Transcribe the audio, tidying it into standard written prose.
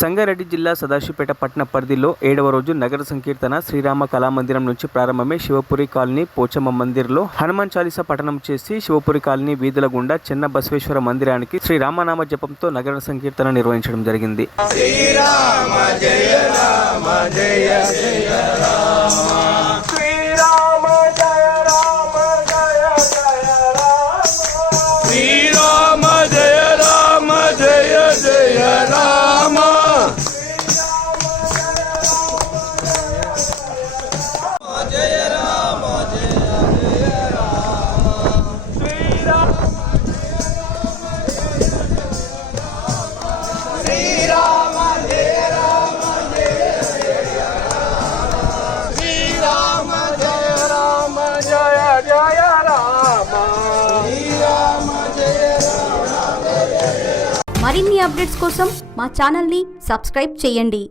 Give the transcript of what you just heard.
సంగారెడ్డి జిల్లా సదాశివపేట పట్టణ పరిధిలో 7వ రోజు నగర సంకీర్తన శ్రీరామ కళామందిరం నుంచి ప్రారంభమై శివపురి కాలనీ పోచమ్మ మందిర్లో హనుమాన్ చాలీసా పఠనం చేసి శివపురి కాలనీ వీధుల గుండా చిన్న బసవేశ్వర మందిరానికి శ్రీరామనామ జపంతో నగర సంకీర్తన నిర్వహించడం జరిగింది. శ్రీరామ జయ రామ జయ జయ రామ శ్రీరామ జయ రామ జయ జయ రామ శ్రీరామ జయ రామ జయ జయ రామ జయ రామ జయ జయ రామ శ్రీరామ శ్రీరామ జయ రామ జయ జయ రామ శ్రీరామ జయ రామ జయ జయ రామ శ్రీరామ జయ రామ జయ జయ. మరిన్ని అప్డేట్స్ కోసం మా ఛానల్ని సబ్స్క్రైబ్ చేయండి.